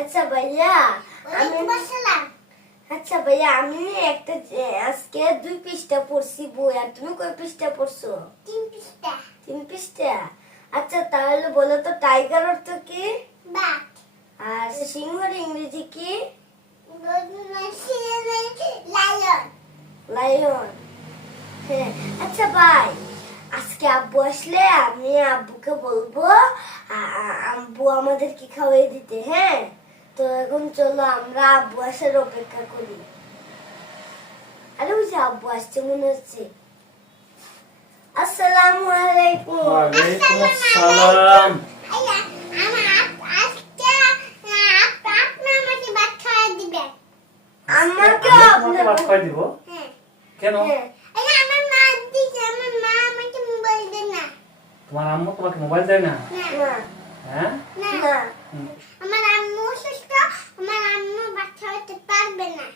আচ্ছা ভাইয়া আমি একটা আজকে 2 পৃষ্ঠা পড়ছি বই, আর তুমি কয় পৃষ্ঠা পড়ছো? 3 পৃষ্ঠা। আচ্ছা তাহলে বলো তো টাইগার অর্থ কি? বাঘ। আর সিংহের ইংরেজি কি? লায়ন। লায়ন। হ্যাঁ। আচ্ছা ভাই, আজকে আব্বু আসলে আমি আব্বুকে বলবো আব্বু আমাদের কি খাওয়াই দিতে। হ্যাঁ, তো এখন চলো আমরা আব্বু আসার অপেক্ষা করি। আরে ওই যে আব্বু আসছে মনে হচ্ছে। আসসালামু আলাইকুম। ওয়ালাইকুম আসসালাম। আমাকে তোমাকে ভাত খাওয়াই দিব? কেন? তোমার আম্মু তোমাকে মোবাইল দেয় না? হ্যাঁ? আমার আম্মু অসুস্থ, আমার আম্মু ভাত খাওয়াতে পারবে না।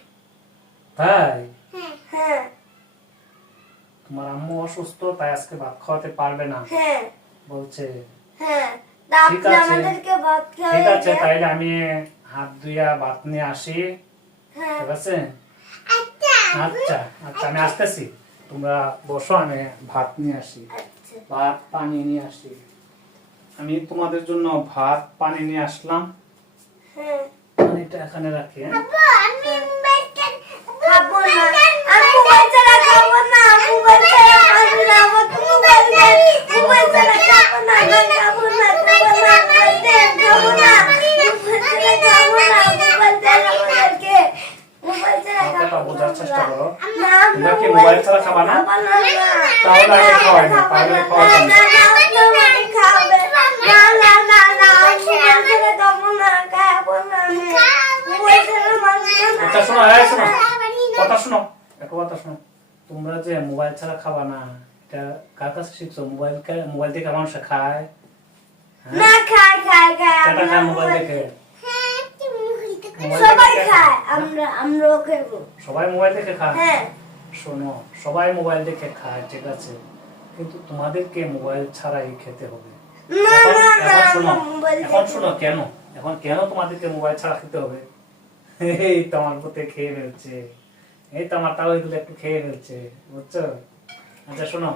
তাই? হ্যাঁ তোমার আম্মু অসুস্থ তাই আজকে ভাত খাওয়াতে পারবে না হ্যাঁ বলছে। হ্যাঁ, ঠিক আপনি আছে। আমাদেরকে ভাত ঠিক খাওয়াই আছে, দেন। তাইলে আমি হাত ধুইয়া ভাত নিয়ে আসি। হ্যাঁ ঠিক আছে? আচ্ছা আচ্ছা আচ্ছা, আমি আসতেছি, তোমরা বসো, আমি ভাত নিয়ে আসি, আচ্ছা ভাত পানি নিয়ে আসি। আমি তোমাদের জন্য ভাত পানি নিয়ে আসলাম। হ্যাঁ। পানিটা এখানে রাখি। হ্যাঁ? আব্বু, আমি মোবাইলটা খাবো না, আমি মোবাইল ছাড়া খাবো না, মোবাইল ছাড়া খাবো না, আমাকে মোবাইল দেন, মোবাইল ছাড়া খাবো না, আমি খাবো না, মোবাইল দেন, খাবো না, মোবাইল ছাড়া খাবো না, মোবাইল দেন আমাদেরকে, মোবাইল ছাড়া আমার কথা খাবো বোঝার না চেষ্টা করো। না, তোমরা কি মোবাইল ছাড়া খাবা না? খাবো না, না। তাহলে আগে খাওয়াই না, তাহলে খাওয়াই না। না, না, আপনি আমাকে খাওয়াবেন। না, না, না, না, আমি মোবাইল ছাড়া খাবো না, খাবো না আমি। মোবাইল ছাড়া মানবো না। আচ্ছা শোনো, এই শোনো, কথা শোনো, একটা কথা শোনো। তোমরা যে মোবাইল ছাড়া খাবা না, এটা কার কাছে শিখছো? মোবাইল থেকে মানুষ খায়? হ্যাঁ? না, খায় খায় খায় কেটা আমরা খায় মোবাইল দেখে? হ্যাঁ, তুমি হইতে মোবাইল সবাই দেখে খায়, হ্যাঁ? আমরাও খাবো। সবাই মোবাইল দেখে খায়? হ্যাঁ শোনো, সবাই মোবাইল দেখে খায়, ঠিক আছে, কিন্তু তোমাদেরকে মোবাইল ছাড়াই খেতে হবে। না না না, এখন শোনো, আমরা মোবাইল এখন দেখি। শোনো, কেন তোমাদেরকে মোবাইল ছাড়া খেতে হবে? এই তো আমার পুতে খেয়ে ফেলছে, এই তো আমার তাওই গুলো একটু খেয়ে ফেলছে, বুঝছো? আচ্ছা শোনো,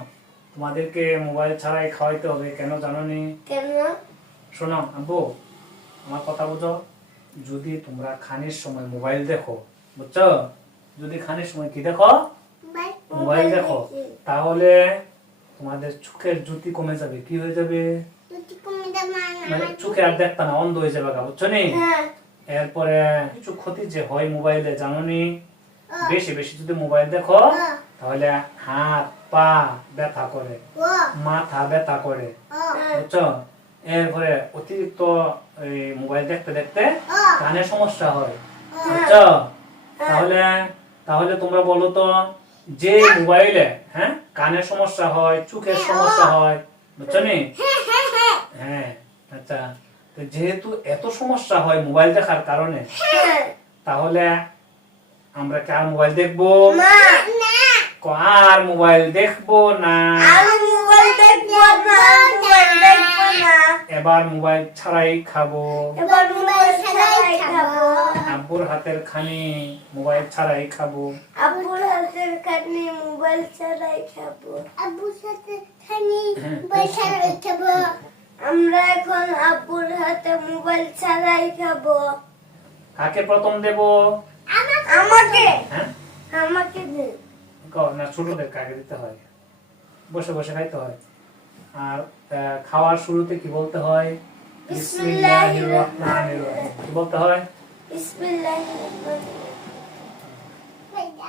তোমাদেরকে মোবাইল ছাড়াই খাওয়াইতে হবে, কেন জানো নি? কেন? শোনো আব্বু, আমার কথা বুঝো। যদি তোমরা খানির সময় মোবাইল দেখো, বুঝছো, যদি খানির সময় কি দেখো, মোবাইল দেখো, তাহলে তোমাদের চোখের জ্যোতি কমে যাবে। কি হয়ে যাবে? মানে চোখে আর দেখতা না, অন্ধ হয়ে যাবে, বুঝছো নি? হ্যাঁ এরপরে কিছু ক্ষতি যে হয় মোবাইলে, জানো নি? বেশি বেশি যদি মোবাইল দেখো তাহলে হাত পা ব্যথা করে, মাথা ব্যথা করে, বুঝছো? এরপরে অতিরিক্ত এই মোবাইল দেখতে দেখতে কানের সমস্যা হয়, বুঝছো? তাহলে তাহলে তোমরা বলো তো, যে মোবাইলে হ্যাঁ কানের সমস্যা হয়, চোখের সমস্যা হয়, বুঝছো নি? হ্যাঁ। আচ্ছা, তো যেহেতু এত সমস্যা হয় মোবাইল দেখার কারণে, তাহলে আমরা কি আর মোবাইল দেখবো? না আর মোবাইল দেখবো না। আমি মোবাইল দেখবো না, মোবাইল দেখবো না, এবার মোবাইল ছাড়াই খাবো। এবার মোবাইল ছাড়াই খাবো। আব্বুর হাতের খানি মোবাইল ছাড়াই খাবো। আব্বুর হাতের খাটনি মোবাইল ছাড়াই খাবো। আব্বুর সাথে খানি বসে খাবো। আমরা এখন আব্বুর হাতে মোবাইল ছাড়াই খাবো। কাকে প্রথম দেব? আমাকে হ্যাঁ, আমাকে দিন। না, ছোটদের কাকে দিতে হয়, বসে বসে খাইতে হয়। আর খাওয়ার শুরুতে কি বলতে হয়? বিসমিল্লাহির রহমানির রহিম। কি বলতে হয়? বিসমিল্লাহির রহমানির রহিম।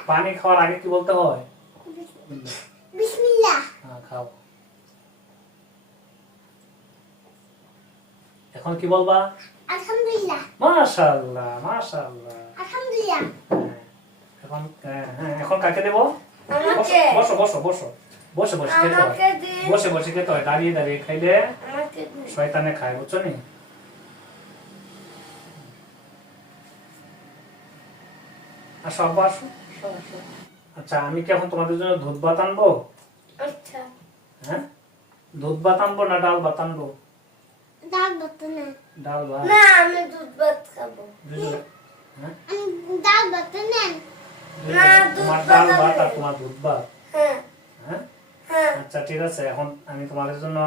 পানি খাওয়ার আগে কি বলতে হয়? বিসমিল্লাহ। হ্যাঁ, খাও। এখন কি বলবা? আলহামদুলিল্লাহ। মাশাআল্লাহ, মাশাআল্লাহ। আলহামদুলিল্লাহ। এখন কাকে দেব? আমাকে বসো বসো বসো, বসে বসে খেতে হয়, আমাকে দিন। বসে বসে খেতে হয়, দাঁড়িয়ে দাঁড়িয়ে খাইলে আমাকে দিন। শয়তানে খায়, বুঝছো নি? আসো আব্বা, আসো, আসো, আসো। আচ্ছা, আমি কি এখন তোমাদের জন্য দুধ ভাত আনবো? আচ্ছা হ্যাঁ, দুধ ভাত আনবো না ডাল ভাত আনবো? ডাল ভাত না। ডাল ভাত। না, আমি দুধ ভাত খাবো। দুজনে হ্যাঁ ডাল ভাত নেন। না, দুধ তোমার ভাত ডাল ভাত আর আছে। তোমার দুধ ভাত হ্যাঁ হ্যাঁ হ্যাঁ আচ্ছা ঠিক আছে এখন আমি তোমাদের জন্য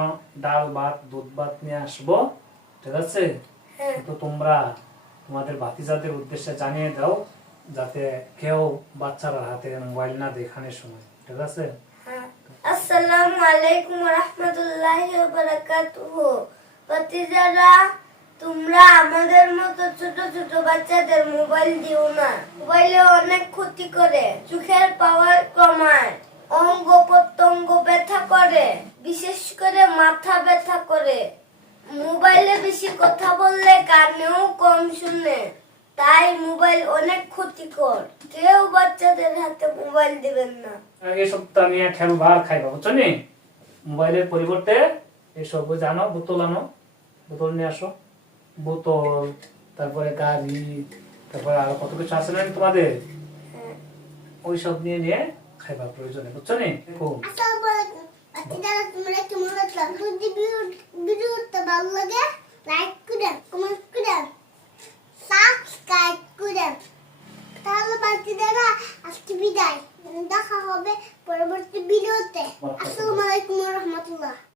ডাল ভাত দুধ ভাত নিয়ে আসবো ঠিক আছে হ্যাঁ তো তোমরা তোমাদের ভাতিজাদের উদ্দেশ্যে জানিয়ে দাও যাতে কেউ বাচ্চারা হাতে মোবাইল না দেখানোর সময় ঠিক আছে হ্যাঁ। আসসালামু আলাইকুম রাহমাতুল্লাহি ওয়া বারাকাতুহু। ভাতিজারা, তোমরা আমাদের মতো ছোট ছোট বাচ্চাদের মোবাইল দিও না। মোবাইলে অনেক ক্ষতি করে, চোখের পাওয়ার কমায়, অঙ্গ প্রত্যঙ্গ ব্যথা করে, বিশেষ করে মাথা ব্যথা করে। মোবাইলে বেশি কথা বললে কানেও কম শুনে, তাই মোবাইল অনেক ক্ষতিকর। কেউ বাচ্চাদের হাতে মোবাইল দিবেন না। এসব তা নিয়ে খেলবা আর খাইবা বুঝছো নি মোবাইলের পরিবর্তে এসব ওই জানো বোতল আনো বোতল নিয়ে আসো বোতল তারপরে গাড়ি তারপরে আরো কত কিছু আছে না তোমাদের হ্যাঁ। ওইসব নিয়ে নিয়ে খাইবা প্রয়োজনে বুঝছো নি দেখো আসসালামু আলাইকুম। বাচ্চারা তোমরা কেমন আছো? যদি ভিডিওটা ভালো লাগে লাইক করেন, কমেন্ট করেন, সাবস্ক্রাইব করেন। তাহলে বাচ্চারা আজকে বিদায়। দেখা হবে পরবর্তী ভিডিওতে। আসসালামু আলাইকুম ওয়া রাহমাতুল্লাহ।